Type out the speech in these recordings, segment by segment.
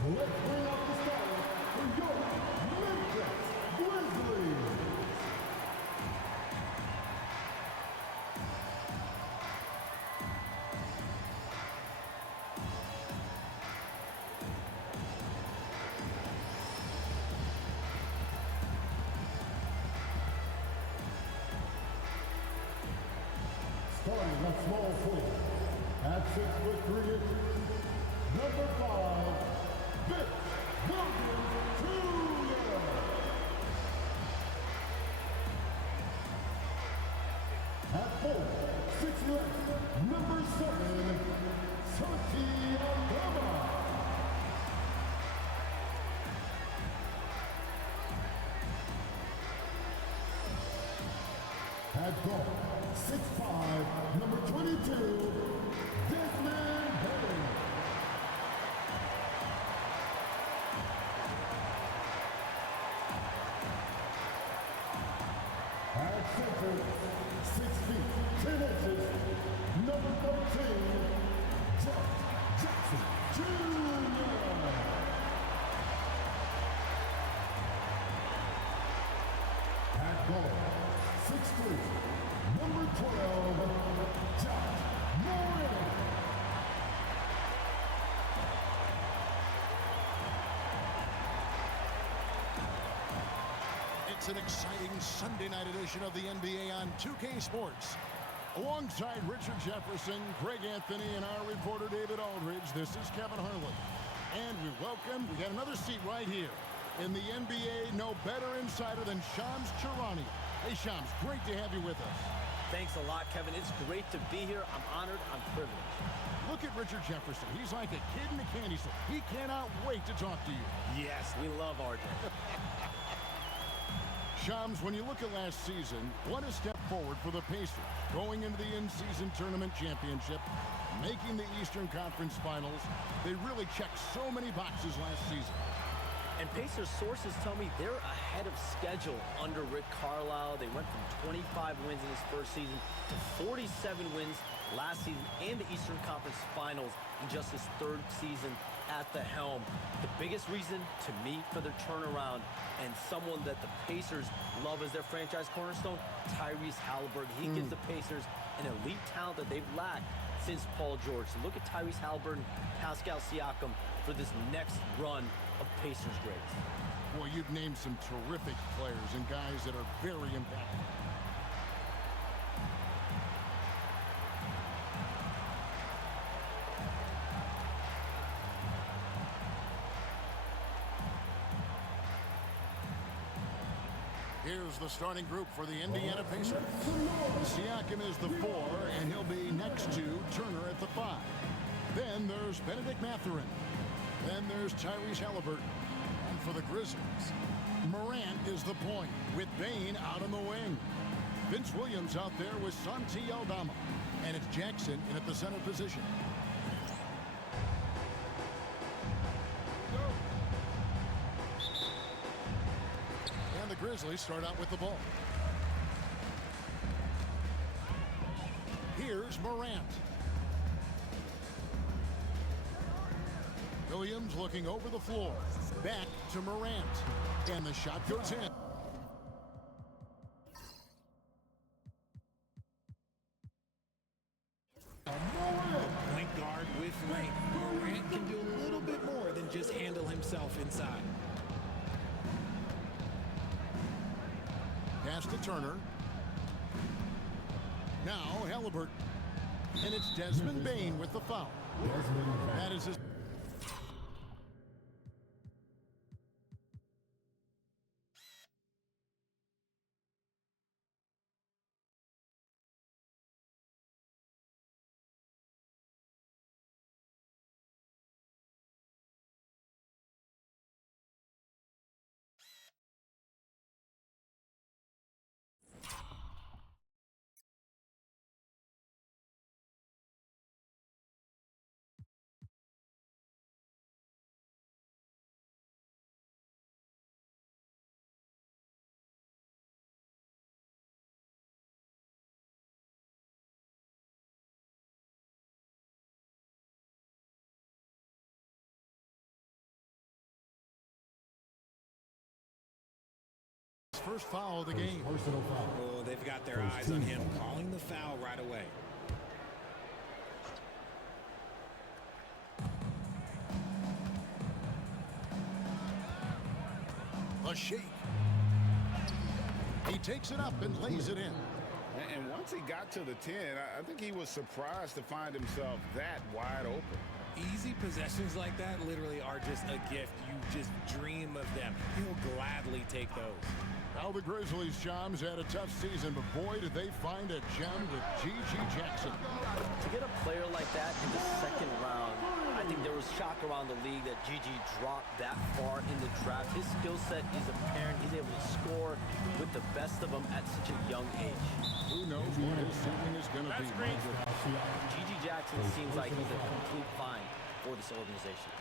Let's bring out the stars for your Memphis Grizzlies. Starting at small forward, at 6'3" inches, number 5, Vince Williams Jr. At 4'6", number 7, Santi Aldama. At guard, 6'5", number 22, Desmond Hayes. At center, 6 feet, 10 inches, number 13, Jaren Jackson Jr. At guard, 6'3", number 12, Ja Morant. It's an exciting Sunday night edition of the NBA on 2K Sports. Alongside Richard Jefferson, Greg Anthony, and our reporter David Aldridge, this is Kevin Harlan. And we got another seat right here. In the NBA, no better insider than Shams Charania. Hey, Shams, great to have you with us. Thanks a lot, Kevin. It's great to be here. I'm honored. I'm privileged. Look at Richard Jefferson. He's like a kid in a candy store. He cannot wait to talk to you. Yes, we love RJ. Shams, when you look at last season, what a step forward for the Pacers. Going into the in-season tournament championship, making the Eastern Conference Finals. They really checked so many boxes last season. And Pacers sources tell me they're ahead of schedule under Rick Carlisle. They went from 25 wins in his first season to 47 wins last season and the Eastern Conference Finals in just his third season at the helm. The biggest reason to me for their turnaround, and someone that the Pacers love as their franchise cornerstone, Tyrese Haliburton. He gives the Pacers an elite talent that they've lacked since Paul George. So look at Tyrese Haliburton, Pascal Siakam for this next run of Pacers greats. Well, you've named some terrific players and guys that are very impactful. Here's the starting group for the Indiana Pacers. Siakam is the 4, and he'll be next to Turner at the 5. Then there's Benedict Mathurin. Then there's Tyrese Haliburton. And for the Grizzlies, Morant is the point, with Bane out on the wing. Vince Williams out there with Santi Aldama. And it's Jackson in at the center position. And the Grizzlies start out with the ball. Here's Morant. Williams looking over the floor. Back to Morant. And the shot goes in. Point guard with length. Morant can do a little bit more than just handle himself inside. Pass to Turner. Now Haliburton. And it's Desmond Bane with the foul. That is his first foul of the game. Personal foul. Oh, they've got their eyes on him, calling the foul right away. A shake. He takes it up and lays it in. And once he got to the 10, I think he was surprised to find himself that wide open. Easy possessions like that literally are just a gift. You just dream of them. He'll gladly take those. Now the Grizzlies, Shams, had a tough season, but boy, did they find a gem with Jaren Jackson. To get a player like that in the second round, I think there was shock around the league that Gigi dropped that far in the draft. His skill set is apparent. He's able to score with the best of them at such a young age. Who knows what his shooting is going to be. Gigi Jackson seems like he's a complete find for this organization.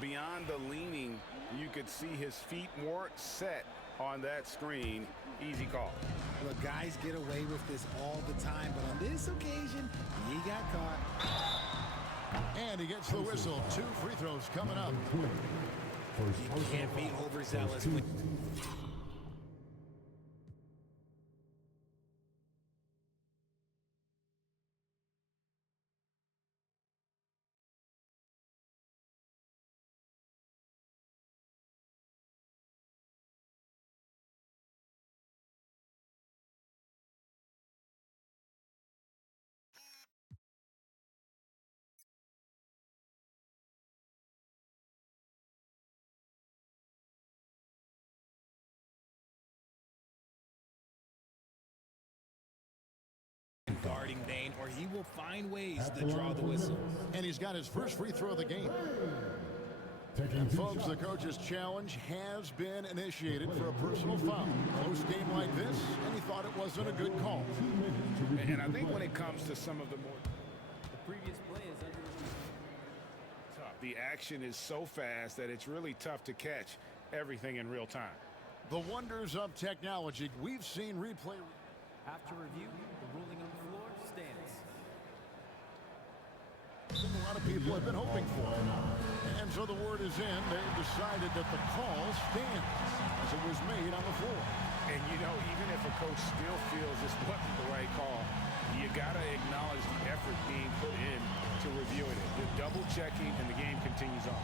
Beyond the leaning, you could see his feet weren't set on that screen. Easy call. Look, guys get away with this all the time, but on this occasion, he got caught. And he gets the whistle. 2 free throws coming up. You can't be overzealous with... guarding Bane, or he will find ways to draw the whistle. And he's got his first free throw of the game. And folks, the coach's challenge has been initiated for a personal foul. Close game like this, and he thought it wasn't a good call. And I think when it comes to some of the more... The previous play is under tough. The action is so fast that it's really tough to catch everything in real time. The wonders of technology. We've seen replay. After review, the ruling on the floor stands. A lot of people have been hoping for. And so the word is in. They've decided that the call stands as it was made on the floor. And, you know, even if a coach still feels this wasn't the right call, you got to acknowledge the effort being put in to reviewing it. The double checking, and the game continues on.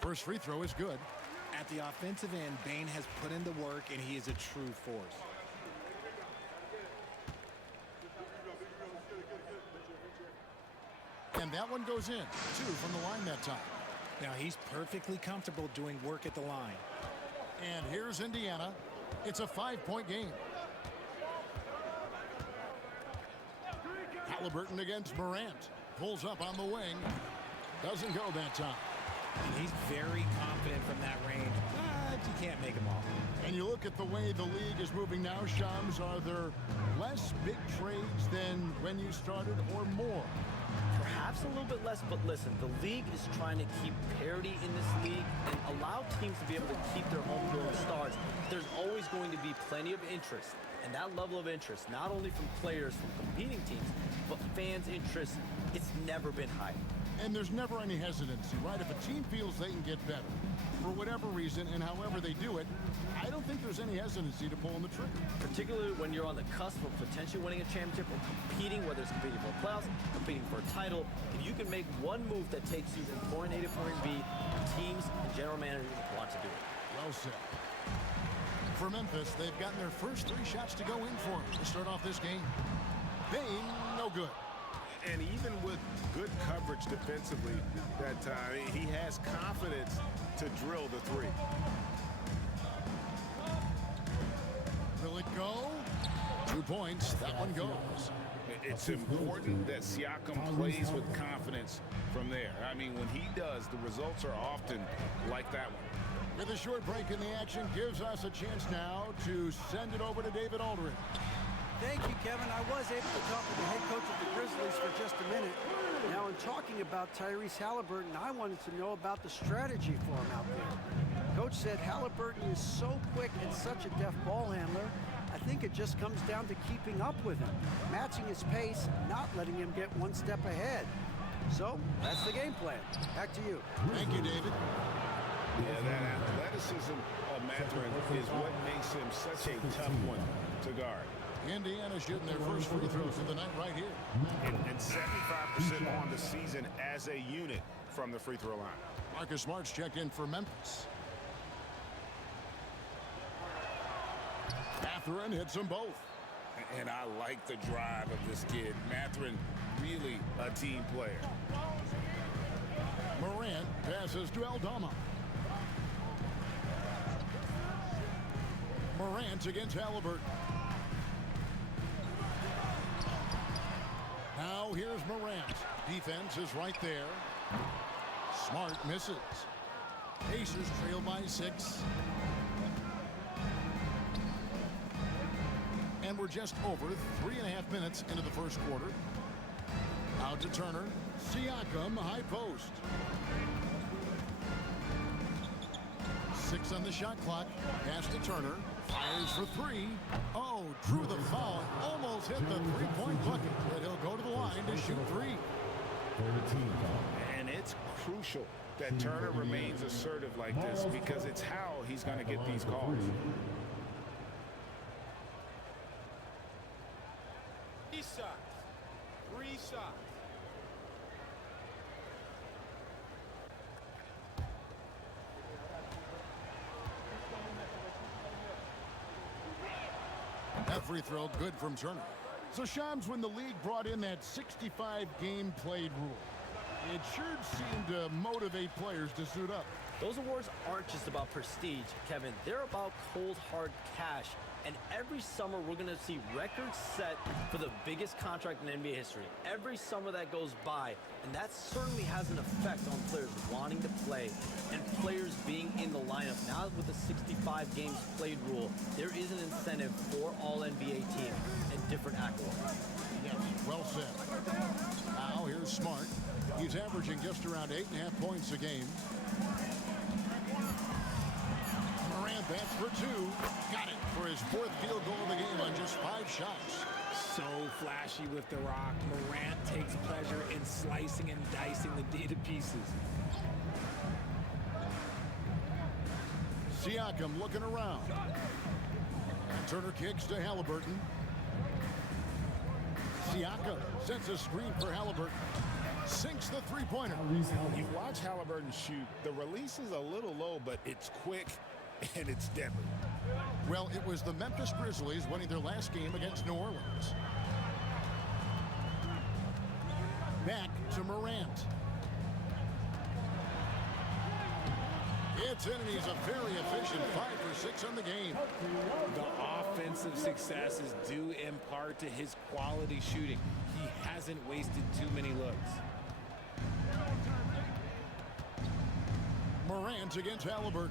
First free throw is good. At the offensive end, Bane has put in the work, and he is a true force. And that one goes in. 2 from the line that time. Now, he's perfectly comfortable doing work at the line. And here's Indiana. It's a 5-point game. Haliburton against Morant. Pulls up on the wing. Doesn't go that time. And he's very confident from that range, but you can't make him all. And you look at the way the league is moving now, Shams, are there less big trades than when you started or more? Perhaps a little bit less, but listen, the league is trying to keep parity in this league and allow teams to be able to keep their homegrown stars. There's always going to be plenty of interest, and that level of interest, not only from players from competing teams, but fans' interest, it's never been higher. And there's never any hesitancy, right? If a team feels they can get better, for whatever reason and however they do it, I don't think there's any hesitancy to pulling the trigger. Particularly when you're on the cusp of potentially winning a championship or competing, whether it's competing for playoffs, competing for a title. If you can make one move that takes you from point A to point B, teams and general managers want to do it. Well said. For Memphis, they've gotten their first 3 shots to go in for them to start off this game. Bane, no good. And even with good coverage defensively that time, he has confidence to drill the 3. Will it go? 2 points. That one goes. It's important that Siakam plays with confidence from there. I mean, when he does, the results are often like that one. With a short break in the action, gives us a chance now to send it over to David Aldridge. Thank you, Kevin. I was able to talk with the head coach of the Grizzlies for just a minute. Now, in talking about Tyrese Haliburton, I wanted to know about the strategy for him out there. Coach said Haliburton is so quick and such a deft ball handler. I think it just comes down to keeping up with him, matching his pace, not letting him get one step ahead. So, that's the game plan. Back to you. Thank you, David. Yeah, that athleticism of Mathurin is what makes him such a tough one to guard. Indiana shooting their first free throws of the night right here. And 75% on the season as a unit from the free throw line. Marcus Smart's checked in for Memphis. Mathurin hits them both. And I like the drive of this kid. Mathurin, really a team player. Morant passes to Aldama. Morant against Haliburton. Now here's Morant. Defense is right there. Smart misses. Pacers trail by 6. And we're just over 3.5 minutes into the first quarter. Out to Turner. Siakam, high post. 6 on the shot clock. Pass to Turner. Fires for 3. Oh, drew the foul. Almost hit the three-point bucket. But he'll go to the line to shoot 3. And it's crucial that Turner remains assertive like this because it's how he's going to get these calls. 3 shots. 3 shots. That free throw good from Turner. So Shams, when the league brought in that 65 game played rule, it sure seemed to motivate players to suit up. Those awards aren't just about prestige, Kevin. They're about cold, hard cash. And every summer, we're going to see records set for the biggest contract in NBA history. Every summer that goes by, and that certainly has an effect on players wanting to play and players being in the lineup. Now with the 65 games played rule, there is an incentive for all NBA teams and different accolades. Yes, well said. Now here's Smart. He's averaging just around 8.5 points a game. Morant bats for 2. Got it for his 4th field goal of the game on just 5 shots. So flashy with the rock. Morant takes pleasure in slicing and dicing the D to pieces. Siakam looking around. Turner kicks to Haliburton. Siakam sends a screen for Haliburton. Sinks the three-pointer. You watch Haliburton shoot. The release is a little low, but it's quick and it's deadly. Well, it was the Memphis Grizzlies winning their last game against New Orleans. Back to Morant. It's in, and he's a very efficient 5 for 6 on the game. The offensive success is due in part to his quality shooting. He hasn't wasted too many looks. Morant against Haliburton.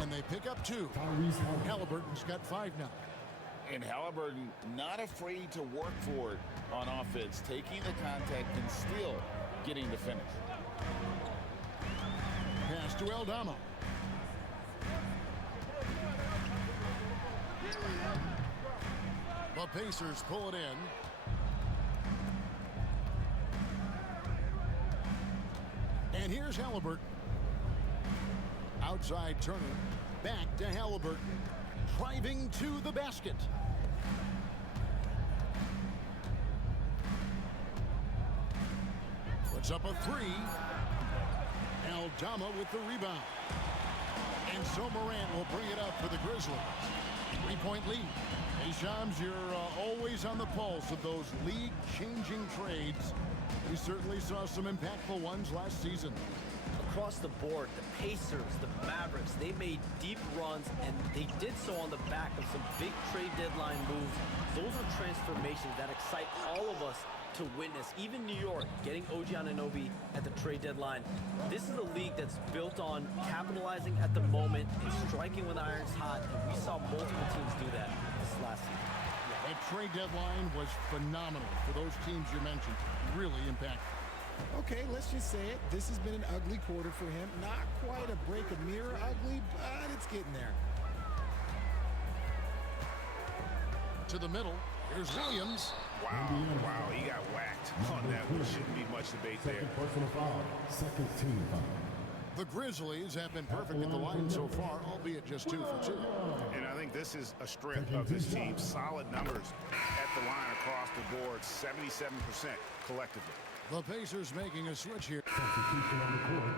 And they pick up 2. Haliburton's got 5 now. And Haliburton not afraid to work for it on offense, taking the contact and still getting the finish. Pass to Aldama. The Pacers pull it in. And here's Haliburton. Outside Turner. Back to Haliburton. Driving to the basket. Puts up a 3. Aldama with the rebound. And so Morant will bring it up for the Grizzlies. 3-point lead. Hey, Shams, you're always on the pulse of those league-changing trades. We certainly saw some impactful ones last season. across the board, the Pacers, the Mavericks, they made deep runs, and they did so on the back of some big trade deadline moves. Those are transformations that excite all of us to witness. Even New York getting OG Anunoby at the trade deadline. This is a league that's built on capitalizing at the moment and striking when the iron's hot, and we saw multiple teams do that this last season. That trade deadline was phenomenal for those teams you mentioned. Really impactful. Okay, let's just say it. This has been an ugly quarter for him. Not quite a break a mirror ugly, but it's getting there. To the middle, here's Williams. Wow, he got whacked on that one. Shouldn't be much debate there. Second personal foul. Second team foul. The Grizzlies have been perfect at the line so far, albeit just 2 for 2. And I think this is a strength of this team. Solid numbers at the line across the board, 77% collectively. The Pacers making a switch here. Substitution on the court.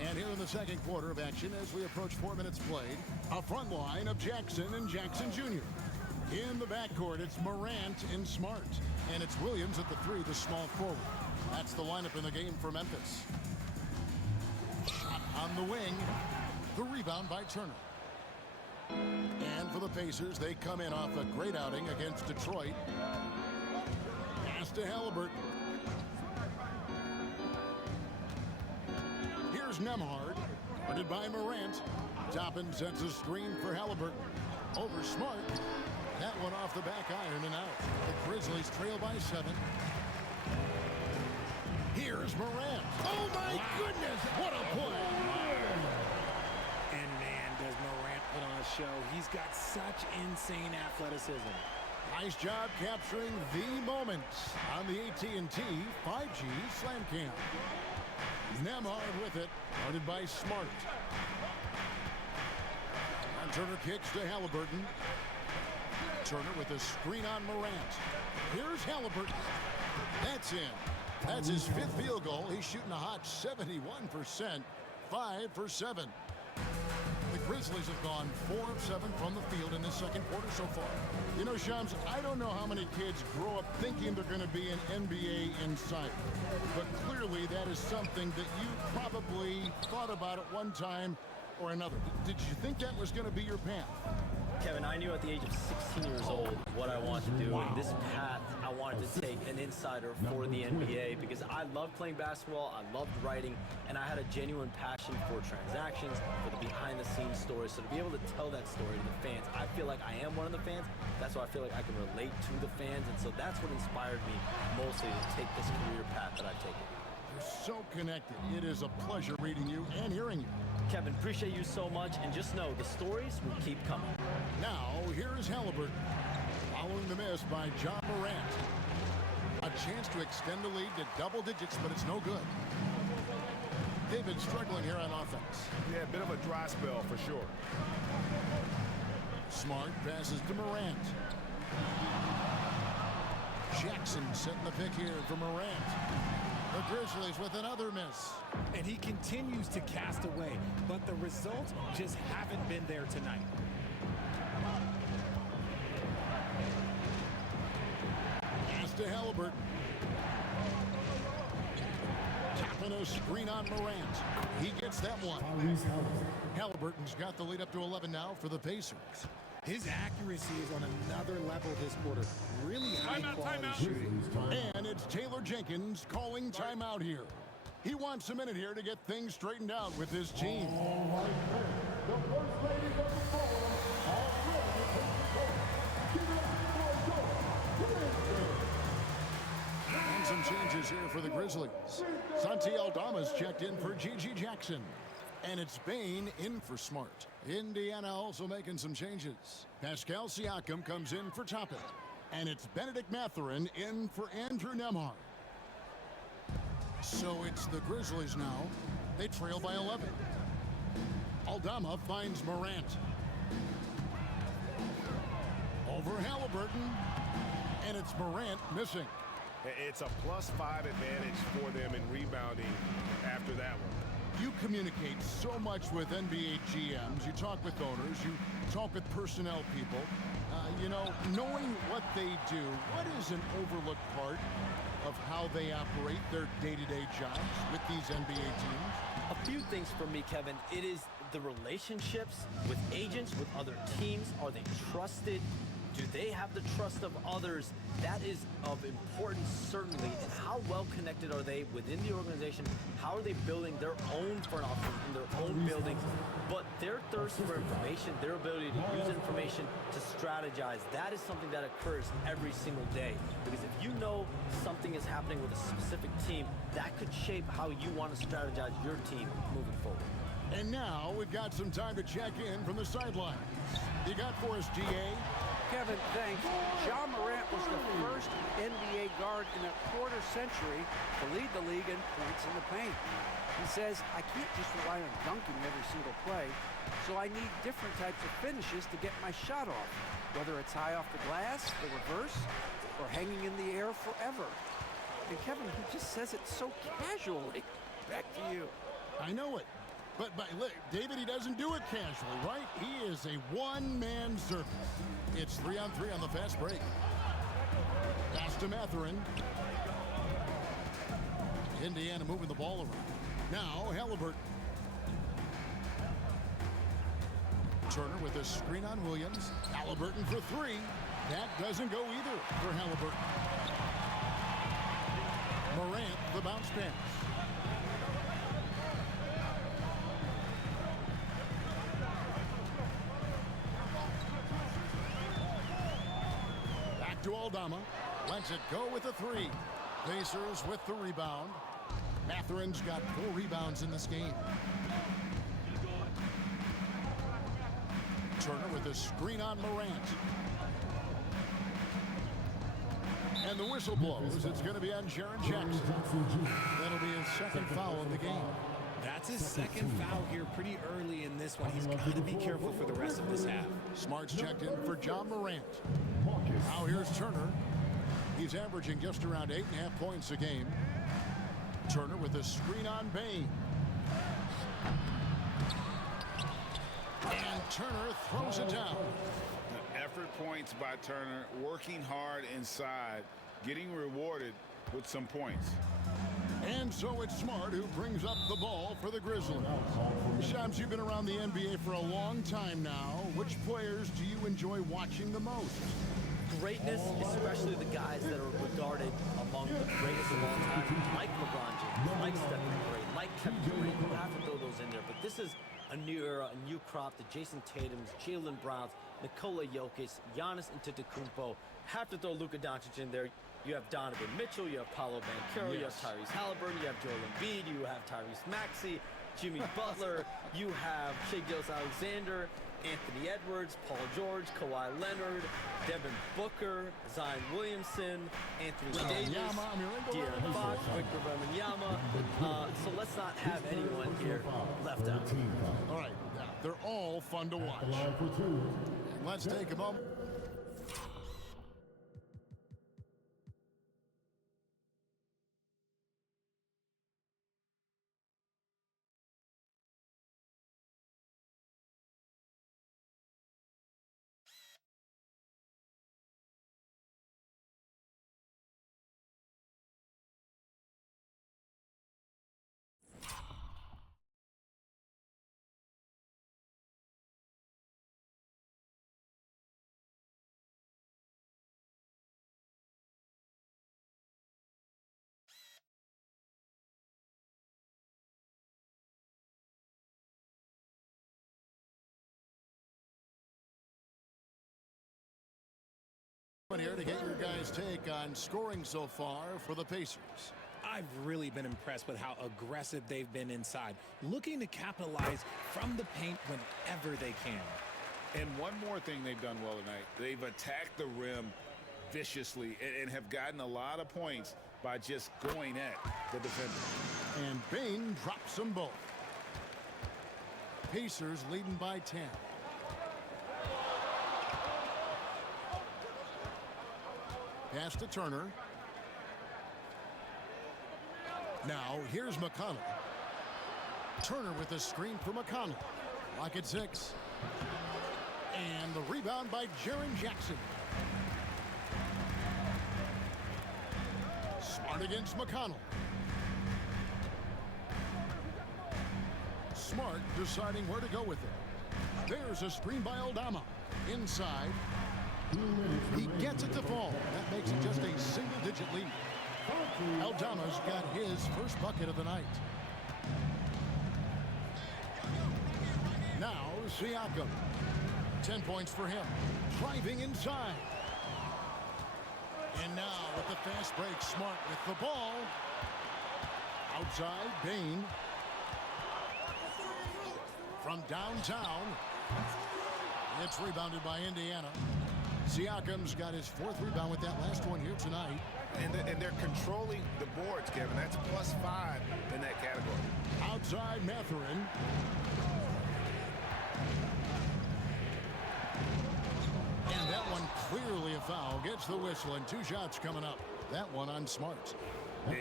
And here in the second quarter of action, as we approach 4 minutes played, a front line of Jackson and Jackson Jr. In the backcourt, it's Morant and Smart. And it's Williams at the 3, the small forward. That's the lineup in the game for Memphis. Shot on the wing. The rebound by Turner. And for the Pacers, they come in off a great outing against Detroit. Pass to Haliburton. Here's Nembhard, guarded by Morant. Toppin sets a screen for Haliburton. Over Smart. That one off the back iron and out. The Grizzlies trail by 7. Here's Morant. Oh my goodness, what a play! And man, does Morant put on a show. He's got such insane athleticism. Nice job capturing the moment on the AT&T 5G Slam Cam. Nembhard with it, guarded by Smart. And Turner kicks to Haliburton. Turner with a screen on Morant. Here's Haliburton. That's in. That's his 5th field goal. He's shooting a hot 71%, 5 for 7. The Grizzlies have gone 4 of 7 from the field in this second quarter so far. You know, Shams, I don't know how many kids grow up thinking they're going to be an NBA insider, but clearly that is something that you probably thought about at one time or another. Did you think that was going to be your path? Kevin, I knew at the age of 16 years old what I wanted to do. And this path, I wanted to take an insider for the NBA because I loved playing basketball, I loved writing, and I had a genuine passion for transactions, for the behind-the-scenes stories. So to be able to tell that story to the fans, I feel like I am one of the fans. That's why I feel like I can relate to the fans. And so that's what inspired me mostly to take this career path that I've taken. You're so connected. It is a pleasure reading you and hearing you. Kevin, appreciate you so much, and just know the stories will keep coming. Now, here is Haliburton. Following the miss by Ja Morant. A chance to extend the lead to double digits, but it's no good. They've been struggling here on offense. Yeah, a bit of a dry spell for sure. Smart passes to Morant. Jackson setting the pick here for Morant. The Grizzlies with another miss. And he continues to cast away, but the results just haven't been there tonight. Pass to Haliburton. Tapping a screen on Morant. He gets that one. Haliburton's got the lead up to 11 now for the Pacers. His accuracy is on another level this quarter. Really high quality shooting. And it's Taylor Jenkins calling timeout here. He wants a minute here to get things straightened out with his team. And some changes here for the Grizzlies. Santi Aldama's checked in for JJ Jackson. And it's Bain in for Smart. Indiana also making some changes. Pascal Siakam comes in for Toppin. And it's Benedict Mathurin in for Andrew Nembhard. So it's the Grizzlies now. They trail by 11. Aldama finds Morant. Over Haliburton. And it's Morant missing. It's a +5 advantage for them in rebounding after that one. You communicate so much with NBA GMs. You talk with owners. You talk with personnel people. You know, knowing what they do, what is an overlooked part of how they operate their day-to-day jobs with these NBA teams? A few things for me, Kevin. It is the relationships with agents, with other teams. Are they trusted? Do they have the trust of others? That is of importance, certainly. And how well connected are they within the organization? How are they building their own front office in their own buildings? But their thirst for information, their ability to use information to strategize, that is something that occurs every single day. Because if you know something is happening with a specific team, that could shape how you want to strategize your team moving forward. And now we've got some time to check in from the sidelines. You got for us, GA? Kevin, thanks. Ja Morant was the first NBA guard in a quarter century to lead the league in points in the paint. He says, I can't just rely on dunking every single play, so I need different types of finishes to get my shot off, whether it's high off the glass, the reverse, or hanging in the air forever. And Kevin, he just says it so casually. Back to you. I know it. But look, David, he doesn't do it casually, right? He is a one-man circus. It's 3-on-3 on the fast break. Pass to Mathurin. Indiana moving the ball around. Now, Haliburton. Turner with a screen on Williams. Haliburton for three. That doesn't go either for Haliburton. Morant, the bounce pass. To Aldama, lets it go with a three. Pacers with the rebound. Mathurin's got 4 rebounds in this game. Turner with a screen on Morant. And the whistle blows. It's going to be on Jaren Jackson. That'll be his second foul of the game. That's his second foul here pretty early in this one. He's got to be careful for the rest of this half. Smart's checked in for Ja Morant. Now here's Turner. He's averaging just around 8.5 points a game. Turner with a screen on Bain. And Turner throws it down. The effort points by Turner, working hard inside, getting rewarded with some points. And so it's Smart who brings up the ball for the Grizzlies. Shams, you've been around the NBA for a long time now. Which players do you enjoy watching the most? Greatness, especially the guys that are regarded among the greatest of all time, like LeBron James, like Stephen Curry, like Kevin Durant. You have to throw those in there. But this is a new era, a new crop. The Jason Tatums, Jalen Browns, Nikola Jokic, Giannis Antetokounmpo. Have to throw Luka Doncic in there. You have Donovan Mitchell, you have Paolo Banchero, you have Tyrese Haliburton, you have Joel Embiid, you have Tyrese Maxey, Jimmy Butler, you have Shai Gilgeous-Alexander, Anthony Edwards, Paul George, Kawhi Leonard, Devin Booker, Zion Williamson, Anthony Davis, De'Aaron Fox, Victor Wembanyama. So let's not have anyone here left out. All right, they're all fun to watch. Let's take a moment. Here to get your guys' take on scoring so far for the Pacers. I've really been impressed with how aggressive they've been inside, looking to capitalize from the paint whenever they can. And one more thing they've done well tonight, they've attacked the rim viciously and have gotten a lot of points by just going at the defender. And Bain drops them both. Pacers leading by 10. Pass to Turner. Now, here's McConnell. Turner with a screen for McConnell. Lock at 6. And the rebound by Jaren Jackson. Smart against McConnell. Smart deciding where to go with it. There's a screen by Aldama. Inside. He gets it to fall. That makes it just a single-digit lead. Aldama's got his first bucket of the night. Now, Siakam. 10 points for him. Driving inside. And now with the fast break, Smart with the ball. Outside, Bane. From downtown. It's rebounded by Indiana. Siakam's got his 4th rebound with that last one here tonight. And they're controlling the boards, Kevin. That's +5 in that category. Outside, Mathurin. And that one clearly a foul. Gets the whistle, and 2 shots coming up. That one on Smart.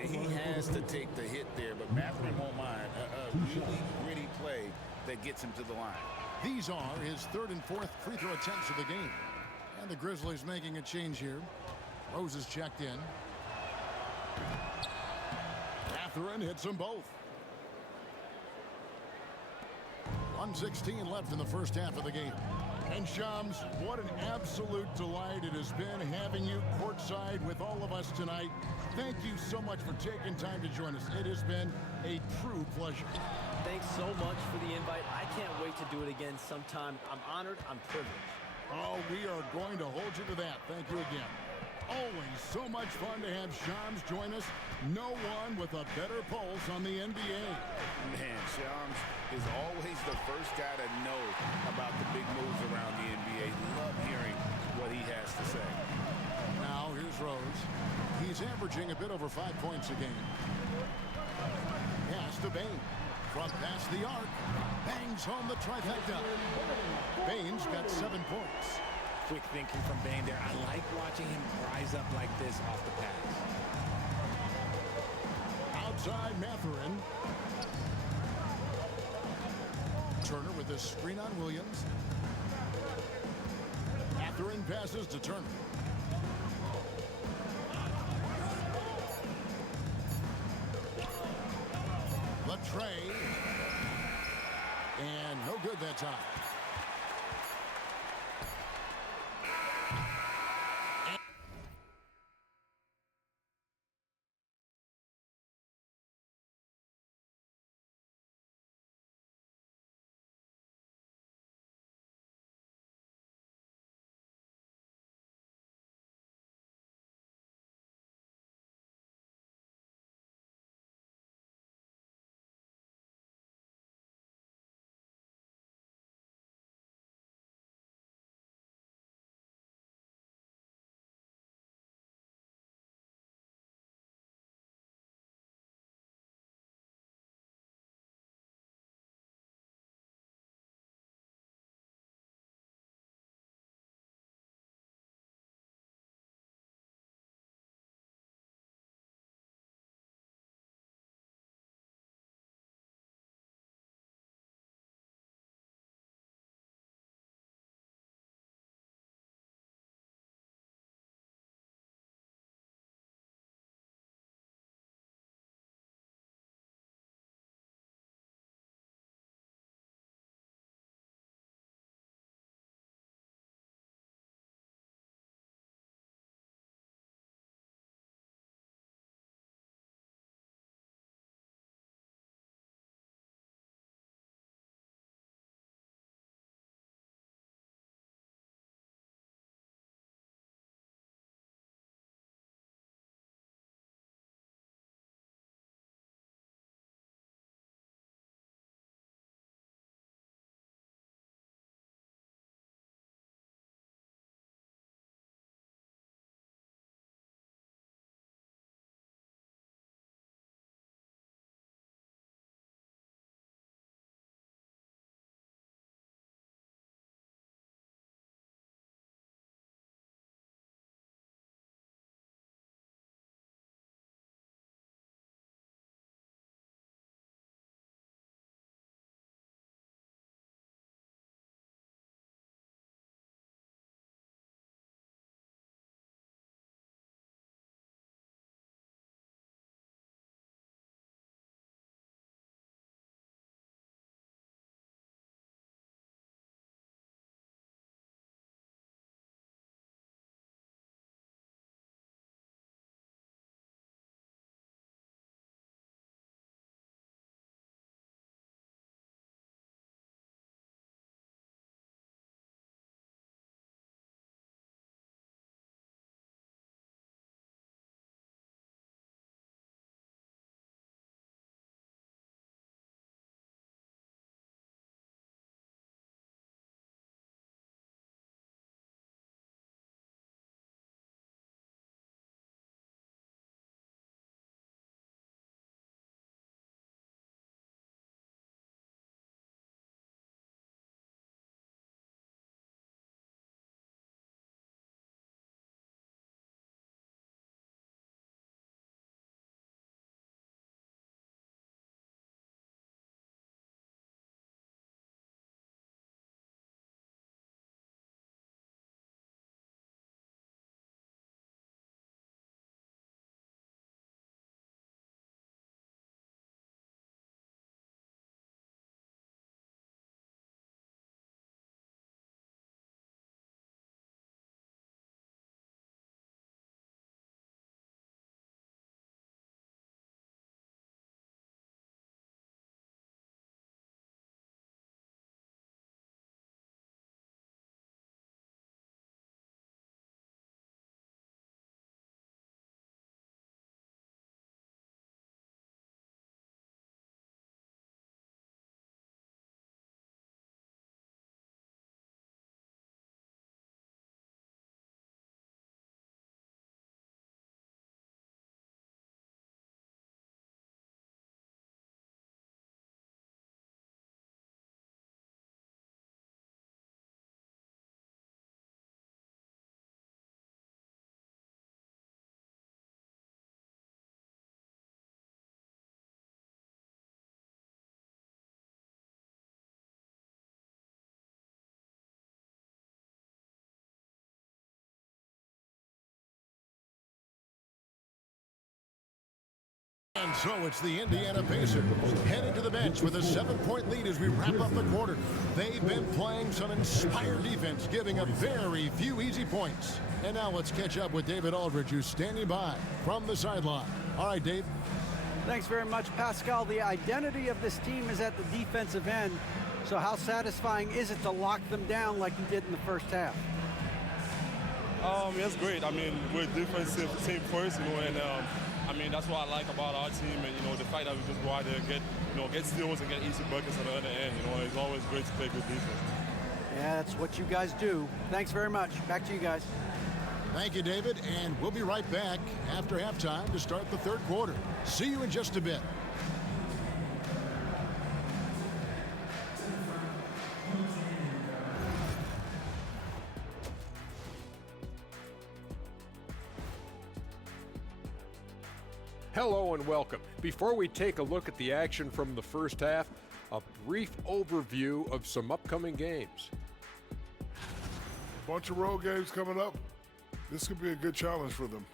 He has to take the hit there, but Mathurin won't mind. A really gritty play that gets him to the line. These are his 3rd and 4th free throw attempts of the game. And the Grizzlies making a change here. Rose is checked in. Mathurin hits them both. 1:16 left in the first half of the game. And Shams, what an absolute delight it has been having you courtside with all of us tonight. Thank you so much for taking time to join us. It has been a true pleasure. Thanks so much for the invite. I can't wait to do it again sometime. I'm honored. I'm privileged. Oh, we are going to hold you to that. Thank you again. Always so much fun to have Shams join us. No one with a better pulse on the NBA. Man, Shams is always the first guy to know about the big moves around the NBA. Love hearing what he has to say. Now, here's Rose. He's averaging a bit over 5 points a game. Pass to Bane. From past the arc. Bangs home the trifecta. Bane's got 7 points. Quick thinking from Bane there. I like watching him rise up like this off the pass. Outside, Mathurin. Turner with a screen on Williams. Mathurin passes to Turner. The tray. And no good that time. And so it's the Indiana Pacers heading to the bench with a 7-point lead as we wrap up the quarter. They've been playing some inspired defense, giving up very few easy points. And now let's catch up with David Aldridge, who's standing by from the sideline. All right, Dave. Thanks very much, Pascal. The identity of this team is at the defensive end. So how satisfying is it to lock them down like you did in the first half? It's great. I mean, we're a defensive team first, and I mean, that's what I like about our team, and the fact that we just go out there and get steals and get easy buckets on the other end. It's always great to play good defense. Yeah, that's what you guys do. Thanks very much. Back to you guys. Thank you, David, and we'll be right back after halftime to start the third quarter. See you in just a bit. Hello and welcome. Before we take a look at the action from the first half, a brief overview of some upcoming games. A bunch of road games coming up. This could be a good challenge for them.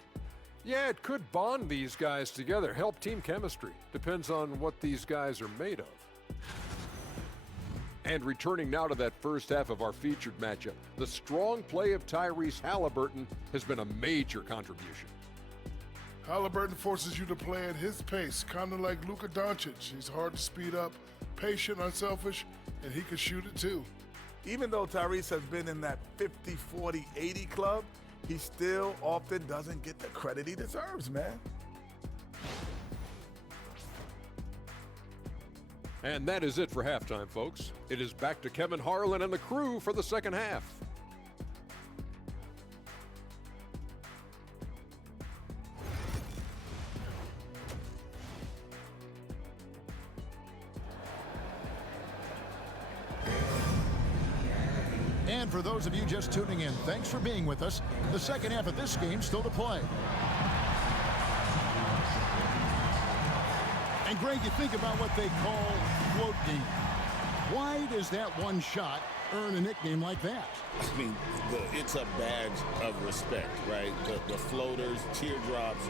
Yeah, it could bond these guys together, help team chemistry. Depends on what these guys are made of. And returning now to that first half of our featured matchup, the strong play of Tyrese Haliburton has been a major contribution. Haliburton forces you to play at his pace, kind of like Luka Doncic. He's hard to speed up, patient, unselfish, and he can shoot it too. Even though Tyrese has been in that 50, 40, 80 club, he still often doesn't get the credit he deserves, man. And that is it for halftime, folks. It is back to Kevin Harlan and the crew for the second half. And for those of you just tuning in, thanks for being with us. The second half of this game still to play. And Greg, you think about what they call float game. Why does that one shot earn a nickname like that? I mean, it's a badge of respect, right? The floaters, teardrops,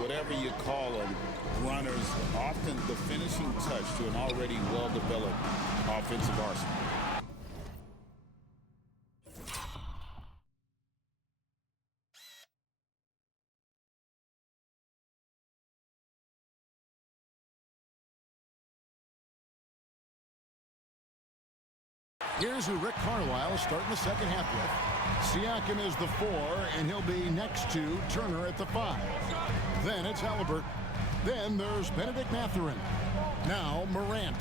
whatever you call them, runners, often the finishing touch to an already well-developed offensive arsenal. Here's who Rick Carlisle is starting the second half with. Siakam is the 4, and he'll be next to Turner at the 5. Then it's Haliburton. Then there's Benedict Mathurin. Now Morant.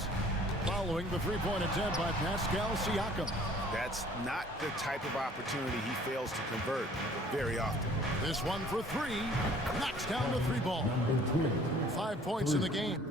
Following the three-point attempt by Pascal Siakam. That's not the type of opportunity he fails to convert very often. This one for 3. Knocks down the 3-ball. 5 points in the game.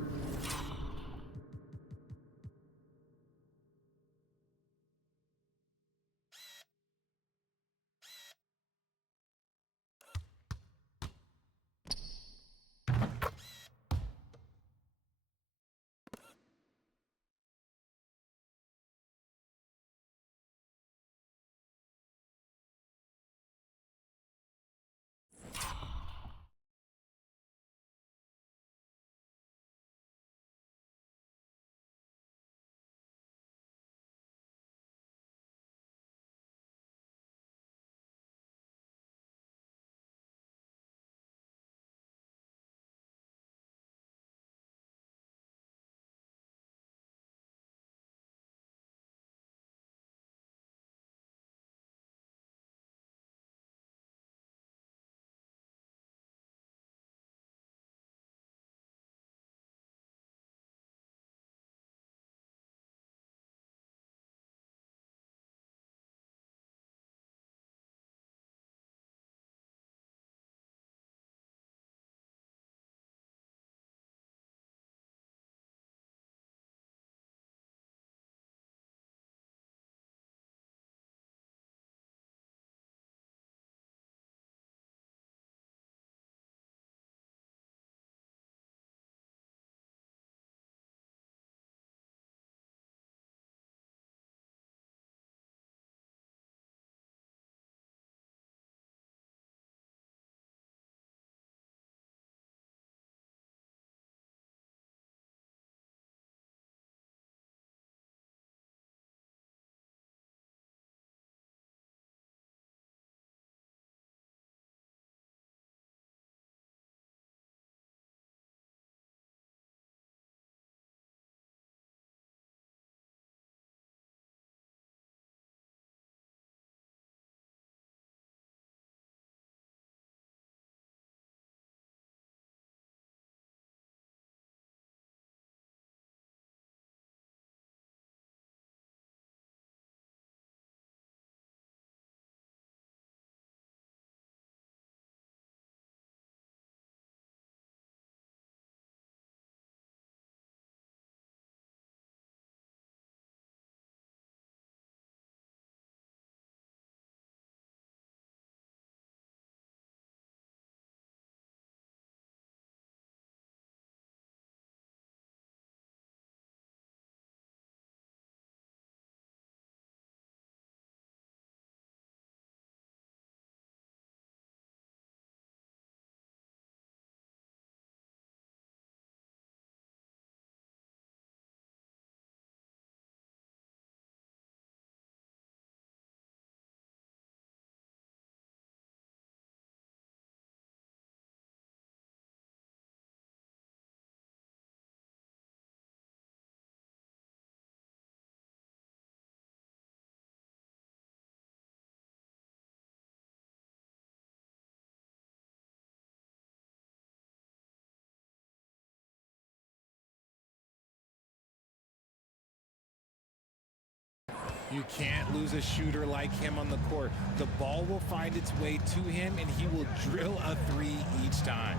You can't lose a shooter like him on the court. The ball will find its way to him, and he will drill a three each time.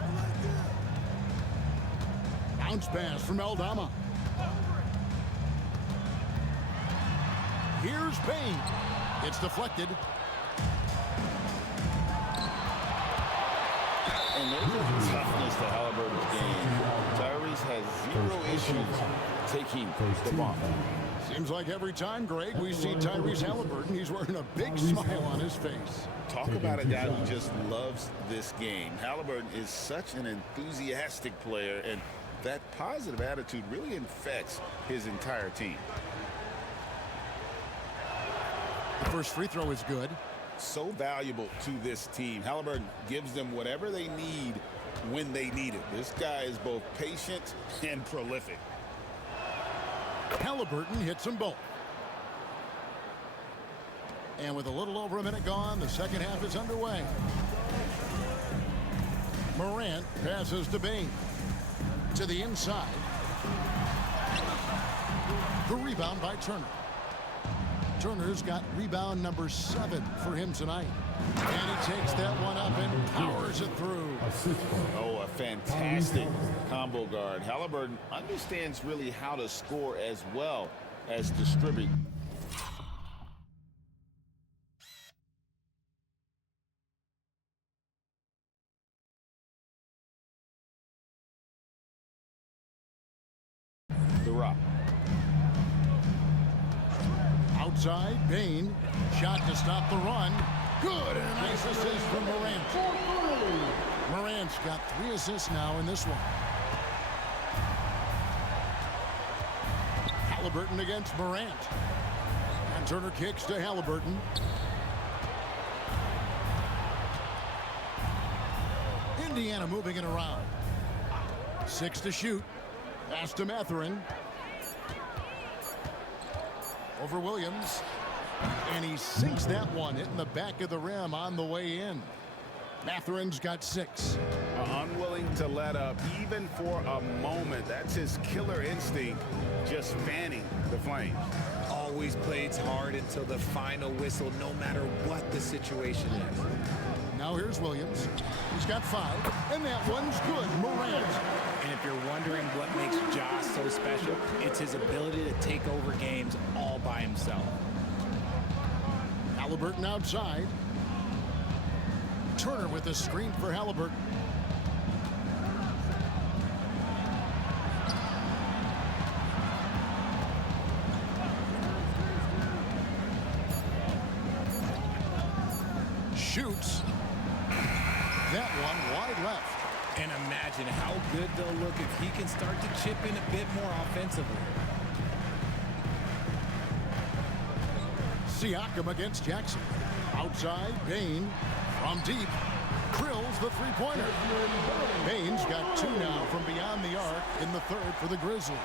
Bounce pass from Aldama. Here's Payne. It's deflected. And there's a toughness to Haliburton's game. Tyrese has zero issues taking the ball. Seems like every time, Greg, we see Tyrese Haliburton, he's wearing a big smile on his face. Talk about a guy who just loves this game. Haliburton is such an enthusiastic player, and that positive attitude really infects his entire team. The first free throw is good. So valuable to this team. Haliburton gives them whatever they need when they need it. This guy is both patient and prolific. Haliburton hits them both. And with a little over a minute gone, the second half is underway. Morant passes to Bane. To the inside. The rebound by Turner. Turner's got rebound number 7 for him tonight. And he takes that one up and powers it through. Oh, a fantastic combo guard. Haliburton understands really how to score as well as distribute. The rock. Outside, Payne. Shot to stop the run. Good, and a nice assist from Morant. Morant's got 3 assists now in this one. Haliburton against Morant. And Turner kicks to Haliburton. Indiana moving it around. 6 to shoot. Pass to Mathurin. Over Williams. And he sinks that one, hitting the back of the rim on the way in. Mathurin's got 6. Unwilling to let up even for a moment. That's his killer instinct, just fanning the flames. Always plays hard until the final whistle, no matter what the situation is. Now here's Williams. He's got 5, and that one's good. Morant. And if you're wondering what makes Ja so special, it's his ability to take over games all by himself. Haliburton outside. Turner with a screen for Haliburton. Shoots. That one wide left. And imagine how good they'll look if he can start to chip in a bit more offensively. Siakam against Jackson. Outside, Payne. From deep. Drills the three-pointer. Payne's got 2 now from beyond the arc in the third for the Grizzlies.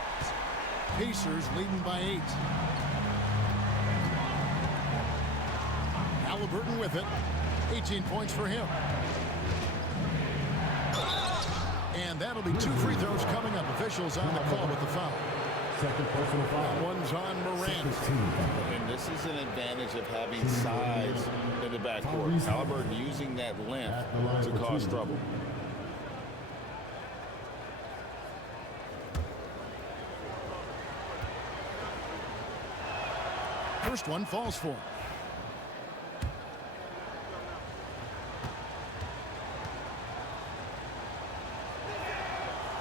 Pacers leading by 8. Haliburton with it. 18 points for him. And that'll be 2 free throws coming up. Officials on the call with the foul. Second personal foul. That one's on Morant. And this is an advantage of having size in the backcourt. Haliburton using that length to cause trouble. First one falls for him.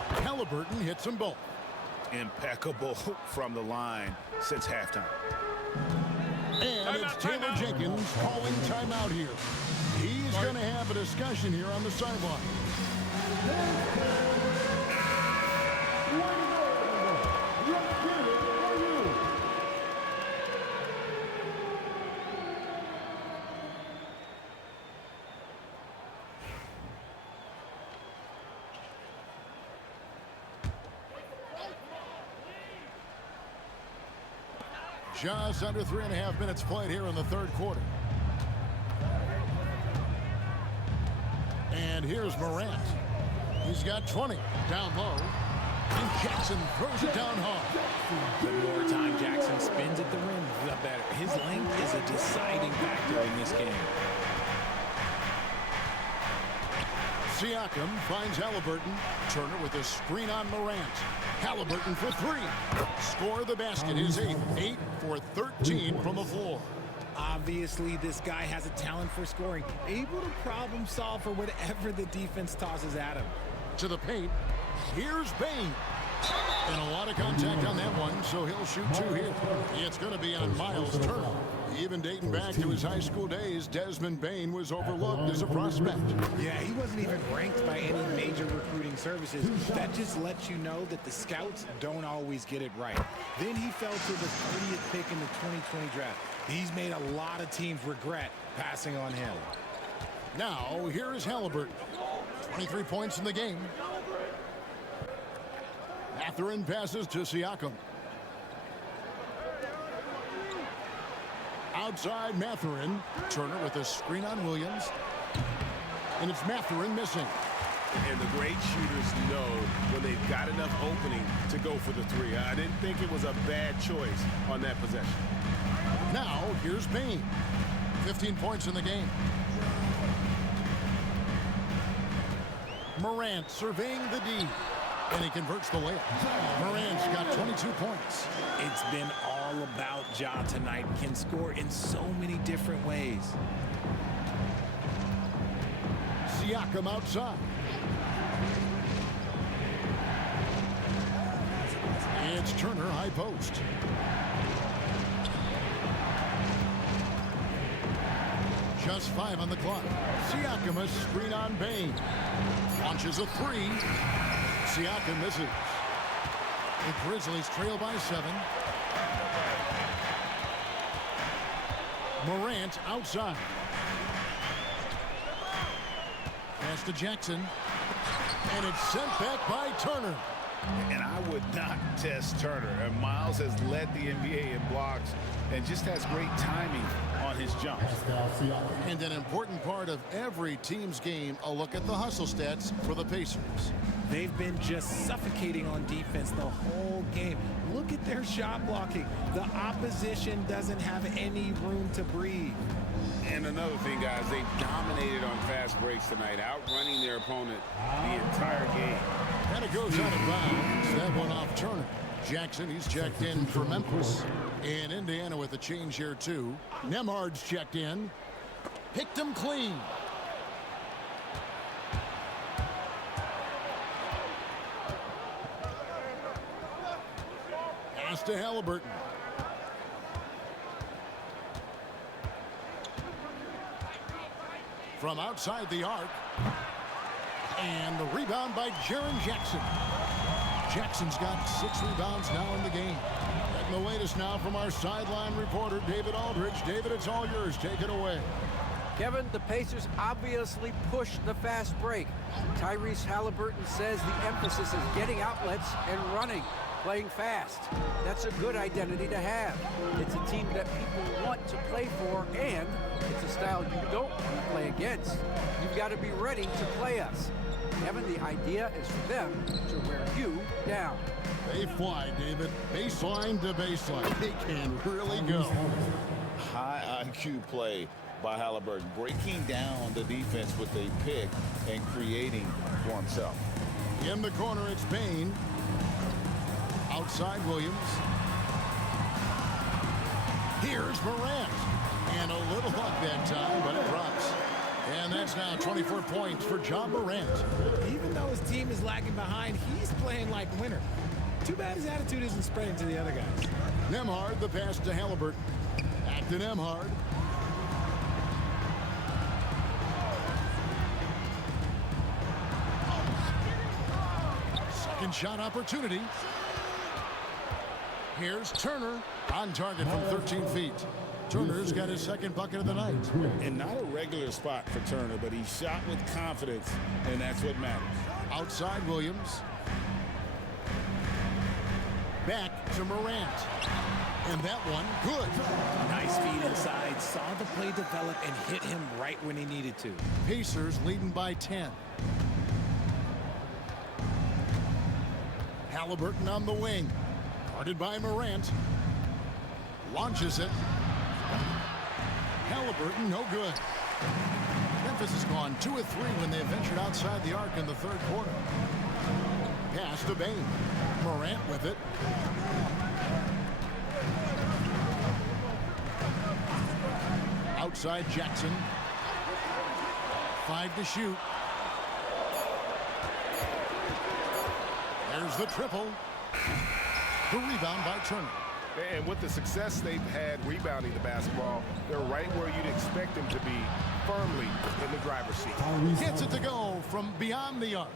Haliburton hits them both. Impeccable from the line since halftime. And it's Taylor Jenkins calling timeout here. He's going to have a discussion here on the sideline. Just under 3.5 minutes played here in the third quarter. And here's Morant. He's got 20 down low. And Jackson throws it down hard. The more time Jackson spins at the rim, the better. His length is a deciding factor in this game. Siakam finds Haliburton. Turner with a screen on Morant. Haliburton for three. Score the basket, his eighth. 8 for 13 from the floor. Obviously, this guy has a talent for scoring, able to problem solve for whatever the defense tosses at him. To the paint, here's Bane. And a lot of contact on that one, so he'll shoot two here. It's going to be on Miles Turner. Even dating back to his high school days, Desmond Bane was overlooked as a prospect. Yeah, he wasn't even ranked by any major recruiting services. That just lets you know that the scouts don't always get it right. Then he fell to the 30th pick in the 2020 draft. He's made a lot of teams regret passing on him. Now, here is Haliburton. 23 points in the game. Mathurin passes to Siakam. Outside Mathurin. Turner with a screen on Williams. And it's Mathurin missing. And the great shooters know when they've got enough opening to go for the three. I didn't think it was a bad choice on that possession. Now, here's Bane. 15 points in the game. Morant surveying the D. And he converts the layup. Morant's got 22 points. It's been all about Ja tonight. Can score in so many different ways. Siakam outside. It's Turner high post. Just 5 on the clock. Siakam a screen on Bane. Launches a three. Siakam misses. The Grizzlies trail by 7. Morant outside. Pass to Jackson. And it's sent back by Turner. And I would not test Turner. And Miles has led the NBA in blocks and just has great timing on his jumps. And an important part of every team's game, a look at the hustle stats for the Pacers. They've been just suffocating on defense the whole game. Look at their shot blocking. The opposition doesn't have any room to breathe. And another thing, guys, they dominated on fast breaks tonight, outrunning their opponent the entire game. And it goes out of bounds. That one off Turner. Jackson, he's checked in for Memphis. And Indiana with a change here, too. Nembhard's checked in. Picked him clean. Pass to Haliburton. From outside the arc. And the rebound by Jaren Jackson. Jackson's got 6 rebounds now in the game. Getting the latest now from our sideline reporter, David Aldridge. David, it's all yours. Take it away. Kevin, the Pacers obviously pushed the fast break. Tyrese Haliburton says the emphasis is getting outlets and running, playing fast. That's a good identity to have. It's a team that people want to play for, and it's a style you don't want to play against. You've got to be ready to play us. Kevin, the idea is for them to wear you down. They fly, David. Baseline to baseline. They can really go. High IQ play by Haliburton, breaking down the defense with a pick and creating for himself. In the corner, it's Bane. Outside Williams. Here's Morant. And a little luck that time, but it drops. And that's now 24 points for Ja Morant. Even though his team is lagging behind, he's playing like winner. Too bad his attitude isn't spreading to the other guys. Nembhard, the pass to Haliburton. Back to Nembhard. Second shot opportunity. Here's Turner on target from 13 feet. Turner's got his second bucket of the night. And not a regular spot for Turner, but he shot with confidence, and that's what matters. Outside Williams. Back to Morant. And that one, good. Nice feed inside, saw the play develop and hit him right when he needed to. Pacers leading by 10. Haliburton on the wing. Guarded by Morant. Launches it. Haliburton, no good. Memphis has gone 2 of 3 when they ventured outside the arc in the third quarter. Pass to Bain. Morant with it. Outside Jackson. 5 to shoot. There's the triple. The rebound by Turner. And with the success they've had rebounding the basketball, they're right where you'd expect them to be, firmly in the driver's seat. Gets it to go from beyond the arc.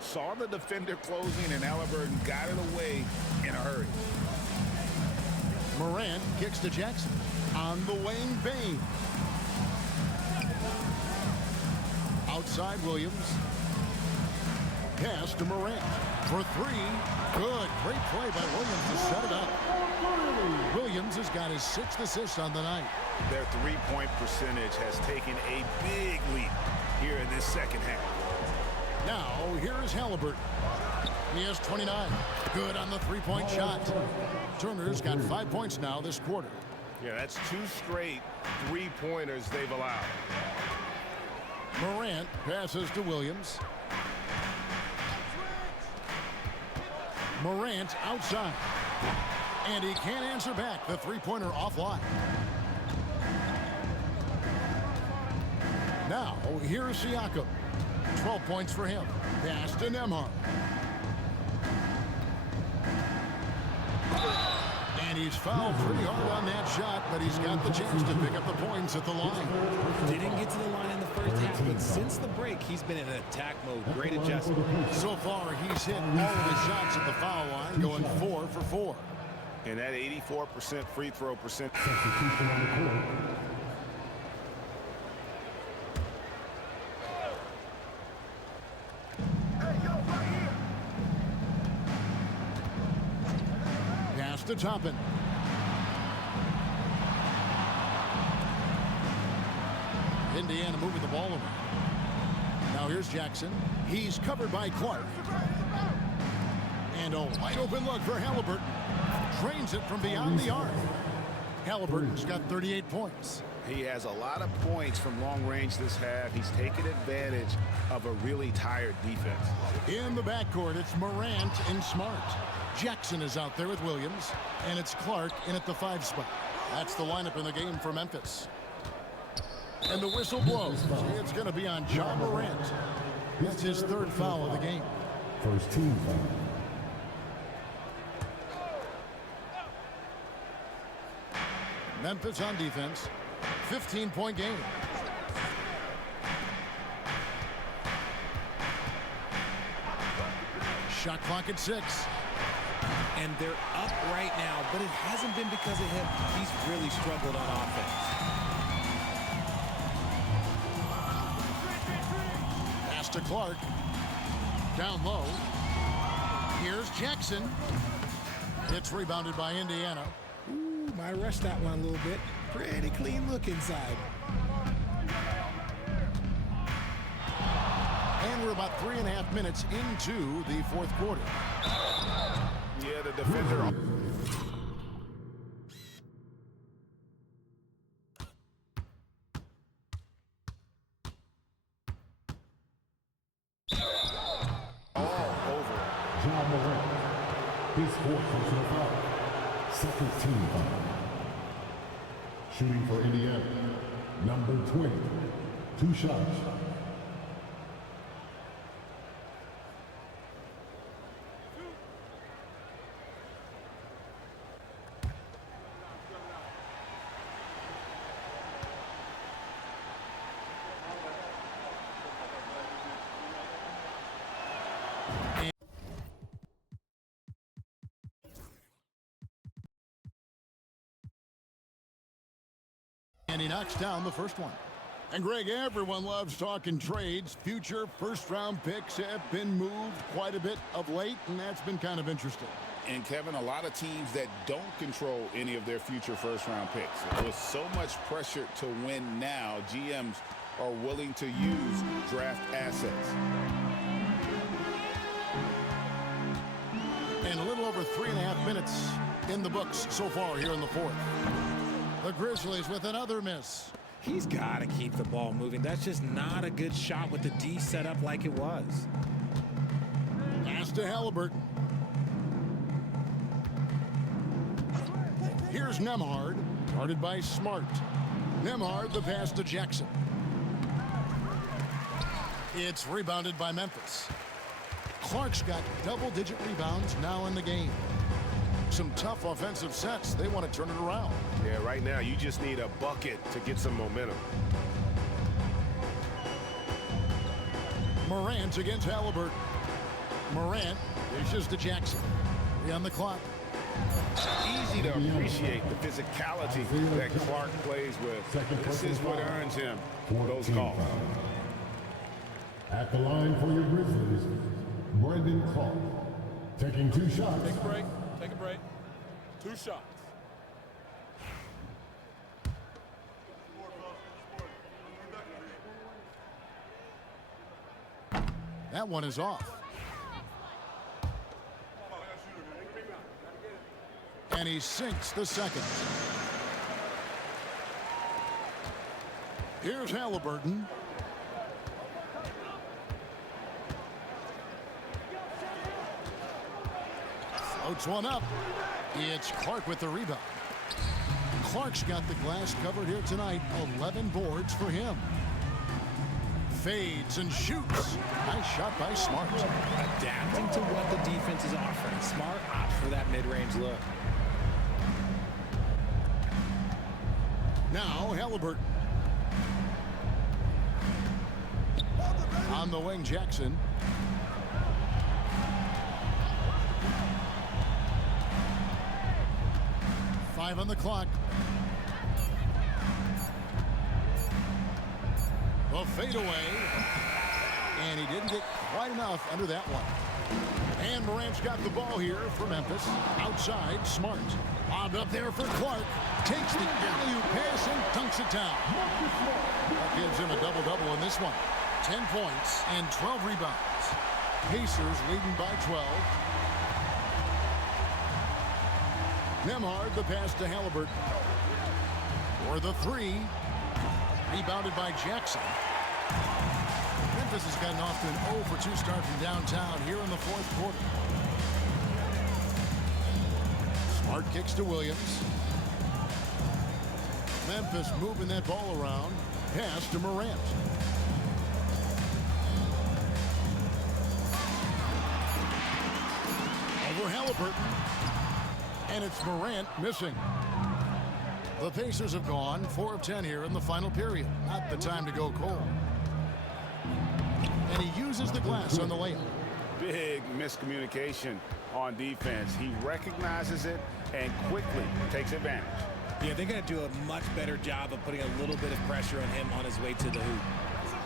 Saw the defender closing, and Haliburton got it away in a hurry. Morant kicks to Jackson. On the wing, Bain. Outside Williams. Pass to Morant for 3. Good. Great play by Williams to set it up. Williams has got his 6th assist on the night. Their three-point percentage has taken a big leap here in this second half. Now, here's Haliburton. He has 29. Good on the three-point shot. Turner's got 5 points now this quarter. Yeah, that's 2 straight three-pointers they've allowed. Morant passes to Williams. Morant outside. And he can't answer back. The three-pointer offline. Now, here's Siakam. 12 points for him. Pass to Nembhard. And he's fouled pretty hard on that shot, but he's got the chance to pick up the points at the line. Didn't get to the line in the first half, but since the break, he's been in attack mode. Great adjustment. So far, he's hit all of his shots at the foul line, going 4 for 4. And that 84% free throw percent. Pass to Toppin. Indiana moving the ball around. Now here's Jackson. He's covered by Clark. And a wide open look for Haliburton. Drains it from beyond the arc. Haliburton's got 38 points. He has a lot of points from long range this half. He's taken advantage of a really tired defense. In the backcourt, it's Morant and Smart. Jackson is out there with Williams, and it's Clark in at the 5 spot. That's the lineup in the game for Memphis. And the whistle blows. It's going to be on Ja Morant. That's his 3rd foul of the game. First team foul. Memphis on defense. 15-point game. Shot clock at 6. And they're up right now, but it hasn't been because of him. He's really struggled on offense. Pass to Clark. Down low. Here's Jackson. It's rebounded by Indiana. Ooh, might rush that one a little bit. Pretty clean look inside. And we're about 3.5 minutes into the 4th quarter. Yeah, the defender. Ja Morant. His 4th personal foul. 2nd team foul. Shooting for Indiana. Number 20. 2 shots. And he knocks down the first one. And Greg, everyone loves talking trades. Future first-round picks have been moved quite a bit of late, and that's been kind of interesting. And, Kevin, a lot of teams that don't control any of their future first-round picks. With so much pressure to win now, GMs are willing to use draft assets. And a little over 3.5 minutes in the books so far here in the fourth. The Grizzlies with another miss. He's got to keep the ball moving. That's just not a good shot with the D set up like it was. Pass to Haliburton. Here's Nembhard, guarded by Smart. Nembhard, the pass to Jackson. It's rebounded by Memphis. Clark's got double-digit rebounds now in the game. Some tough offensive sets. They want to turn it around. Yeah, right now you just need a bucket to get some momentum. Morant against Haliburton. Morant dishes to Jackson. 3 on the clock. Easy to appreciate the physicality that Clark plays with. This is what earns him those calls. At the line for your Grizzlies, Brandon Clark. Taking 2 shots. Take a break. Take a break. 2 shots. That one is off. And he sinks the second. Here's Haliburton. Floats one up. It's Clark with the rebound. Clark's got the glass covered here tonight. 11 boards for him. Fades and shoots. Nice shot by Smart. Adapting to what the defense is offering. Smart opts for that mid-range look. Now Haliburton. On the wing, Jackson. Five on the clock. The fadeaway. And he didn't get quite enough under that one. And Morant's got the ball here for Memphis. Outside, Smart. Lobbed up there for Clark. Takes the alley-oop pass and dunks it down. That gives him a double-double in this one. 10 points and 12 rebounds. Pacers leading by 12. Nembhard, the pass to Haliburton. For the 3. Rebounded by Jackson. Memphis has gotten off to an 0 for 2 start from downtown here in the fourth quarter. Smart kicks to Williams. Memphis moving that ball around. Pass to Morant. Over Haliburton. And it's Morant missing. The Pacers have gone 4 of 10 here in the final period. Not the time to go cold. And he uses the glass on the layup. Big miscommunication on defense. He recognizes it and quickly takes advantage. Yeah, they're going to do a much better job of putting a little bit of pressure on him on his way to the hoop.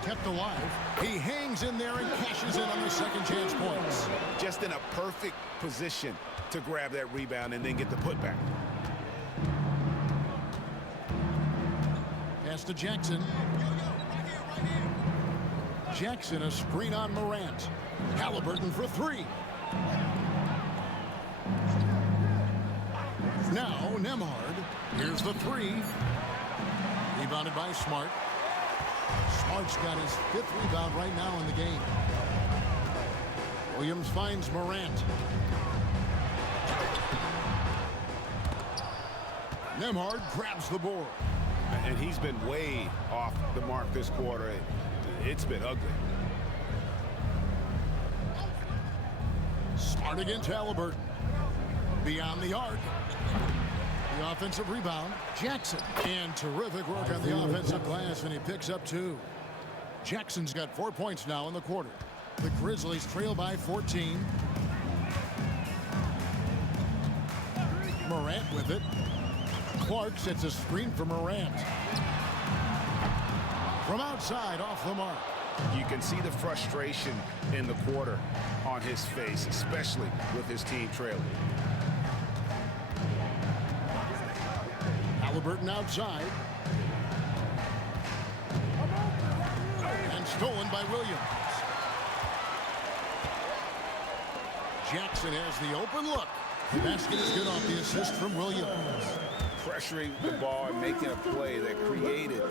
Kept alive. He hangs in there and cashes in on the second chance points. Just in a perfect position to grab that rebound and then get the putback. Pass to Jackson. Jackson, a screen on Morant. Haliburton for 3. Now Nembhard. Here's the 3. Rebounded by Smart. Smart's got his 5th rebound right now in the game. Williams finds Morant. Nembhard grabs the board. And he's been way off the mark this quarter. It's been ugly. Smart against Haliburton. Beyond the arc. The offensive rebound. Jackson. And terrific work on the offensive glass, and he picks up 2. Jackson's got 4 points now in the quarter. The Grizzlies trail by 14. Morant with it. Clark sets a screen for Morant. From outside, off the mark. You can see the frustration in the quarter on his face, especially with his team trailing. Haliburton outside. And stolen by Williams. Jackson has the open look. The basket is good off the assist from Williams. Pressuring the ball and making a play that created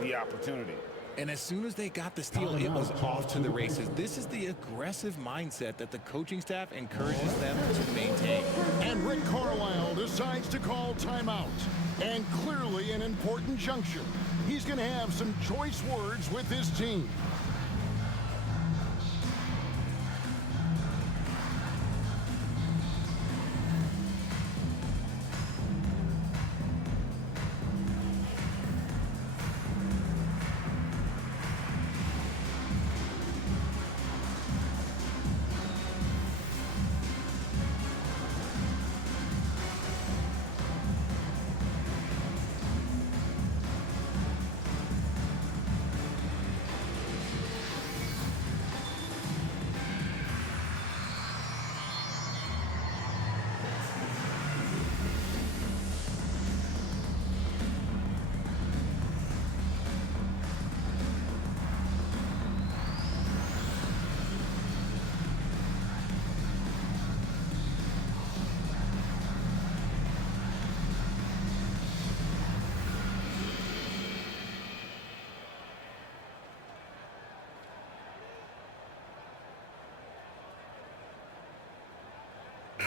the opportunity. And as soon as they got the steal, it was off to the races. This is the aggressive mindset that the coaching staff encourages them to maintain. And Rick Carlisle decides to call timeout. And clearly an important juncture. He's going to have some choice words with his team.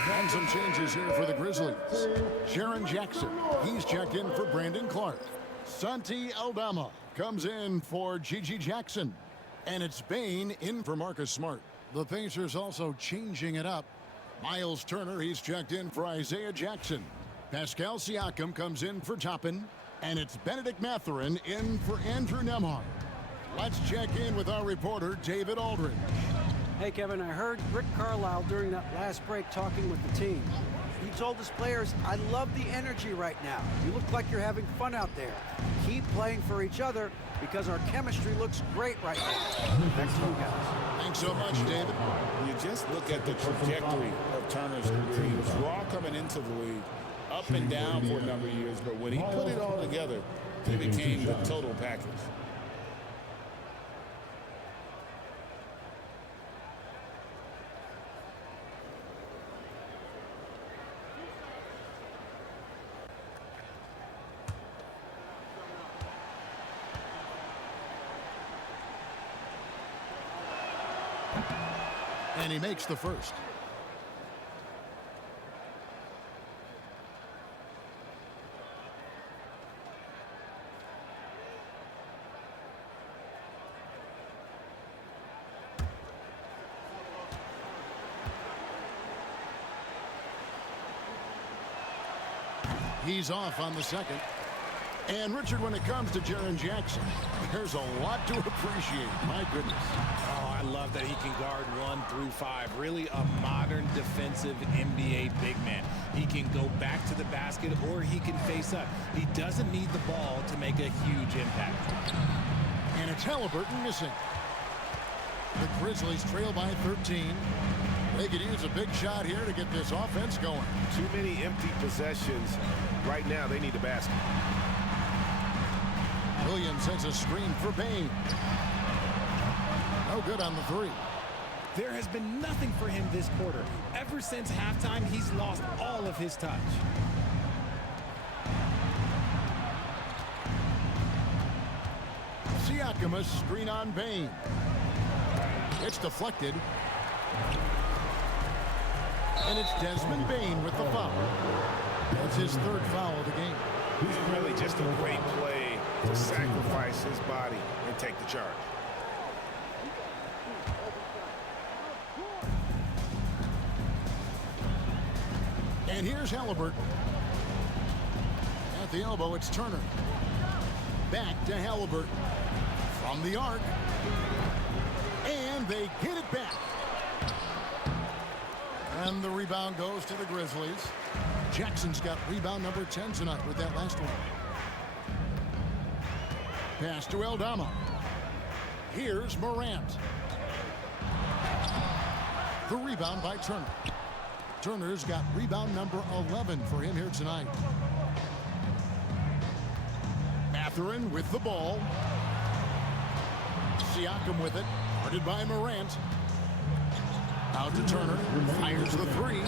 And some changes here for the Grizzlies. Jaren Jackson, he's checked in for Brandon Clark. Santi Aldama comes in for Gigi Jackson. And it's Bane in for Marcus Smart. The Pacers also changing it up. Miles Turner, he's checked in for Isaiah Jackson. Pascal Siakam comes in for Toppin. And it's Benedict Mathurin in for Andrew Nembhard. Let's check in with our reporter, David Aldridge. Hey, Kevin, I heard Rick Carlisle during that last break talking with the team. He told his players, I love the energy right now. You look like you're having fun out there. Keep playing for each other because our chemistry looks great right now. Back to you guys. Thanks so much, David. You just look at the trajectory of Turner's career. He was raw coming into the league, up and down for a number of years, but when he put it all together, he became the total package. And he makes the first. He's off on the second. And Richard, when it comes to Jaren Jackson, there's a lot to appreciate. My goodness. Oh, I love that he can guard 1 through 5. Really a modern defensive NBA big man. He can go back to the basket or he can face up. He doesn't need the ball to make a huge impact. And it's Haliburton missing. The Grizzlies trail by 13. They could use a big shot here to get this offense going. Too many empty possessions. Right now, they need the basket. Williams sends a screen for Bane. No good on the three. There has been nothing for him this quarter. Ever since halftime, he's lost all of his touch. Siakam, a screen on Bane. It's deflected. And it's Desmond Bane with the foul. That's his third foul of the game. It's really just a great play to sacrifice his body and take the charge. And here's Haliburton. At the elbow, it's Turner. Back to Haliburton. From the arc. And they get it back. And the rebound goes to the Grizzlies. Jackson's got rebound number 10 tonight with that last one. Pass to Aldama. Here's Morant. The rebound by Turner. Turner's got rebound number 11 for him here tonight. Mathurin with the ball. Siakam with it. Guarded by Morant. Out to Turner. Fires the three.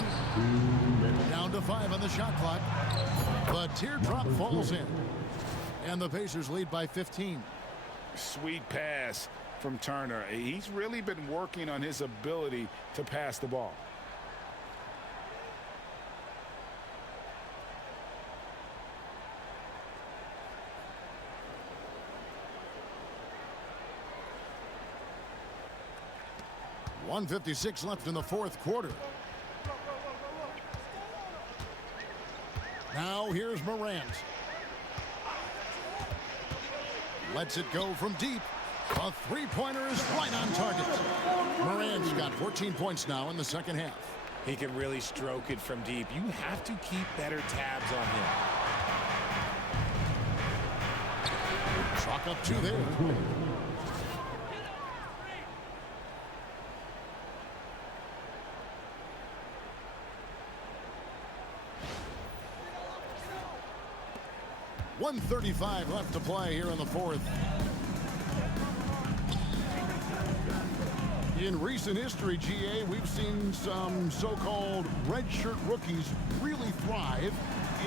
Down to 5 on the shot clock. The teardrop falls in. And the Pacers lead by 15. Sweet pass from Turner. He's really been working on his ability to pass the ball. .156 left in the fourth quarter. Now here's Morant. Lets it go from deep. A three-pointer is right on target. Morant's got 14 points now in the second half. He can really stroke it from deep. You have to keep better tabs on him. Chalk up 2 there. .135 left to play here in the fourth. In recent history, GA, we've seen some so-called redshirt rookies really thrive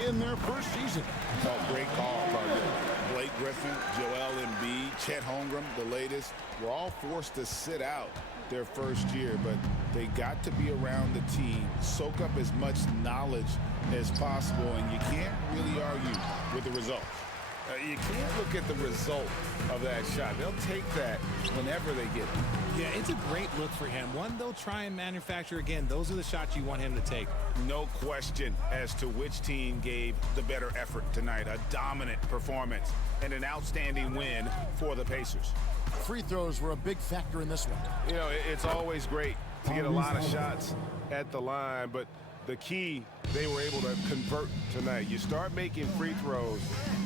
in their first season. Oh, great call, Carter. Blake Griffin, Joel Embiid, Chet Holmgren, the latest, were all forced to sit out their first year, but they got to be around the team, soak up as much knowledge as possible, and you can't really argue with the result. You can't look at the result of that shot. They'll take that whenever they get it. Yeah, it's a great look for him. One they'll try and manufacture again. Those are the shots you want him to take. No question as to which team gave the better effort tonight. A dominant performance and an outstanding win for the Pacers. Free throws were a big factor in this one. You know, it's always great to get a lot of shots at the line, but the key, they were able to convert tonight. You start making free throws,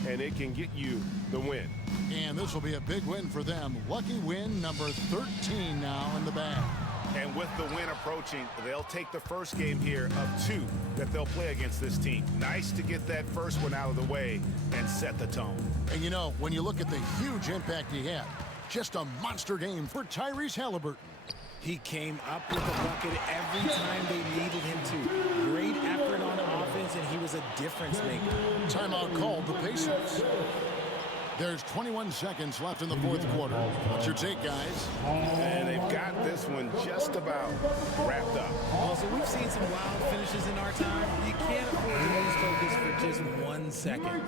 and it can get you the win. And this will be a big win for them. Lucky win number 13 now in the bag. And with the win approaching, they'll take the first game here of 2 that they'll play against this team. Nice to get that first one out of the way and set the tone. And you know, when you look at the huge impact he had, just a monster game for Tyrese Haliburton. He came up with a bucket every time they needed him to. Great effort on offense, and he was a difference maker. Timeout called the Pacers. There's 21 seconds left in the fourth quarter. What's your take, guys? And they've got this one just about wrapped up. Also, we've seen some wild finishes in our time. You can't afford to lose focus for just 1 second.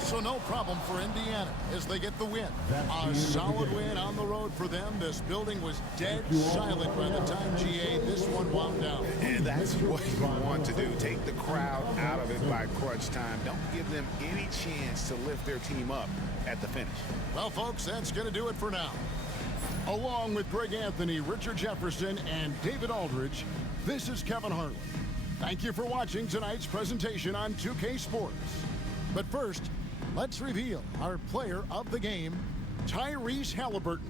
So no problem for Indiana as they get the win. A solid win on the road for them. This building was dead silent by the time, GA, this one wound down. And that's what you want to do. Take the crowd out of it by crunch time. Don't give them any chance to lift their team up at the finish. Well, folks, that's going to do it for now. Along with Greg Anthony, Richard Jefferson, and David Aldridge, this is Kevin Harlan. Thank you for watching tonight's presentation on 2K Sports. But first, let's reveal our player of the game, Tyrese Haliburton.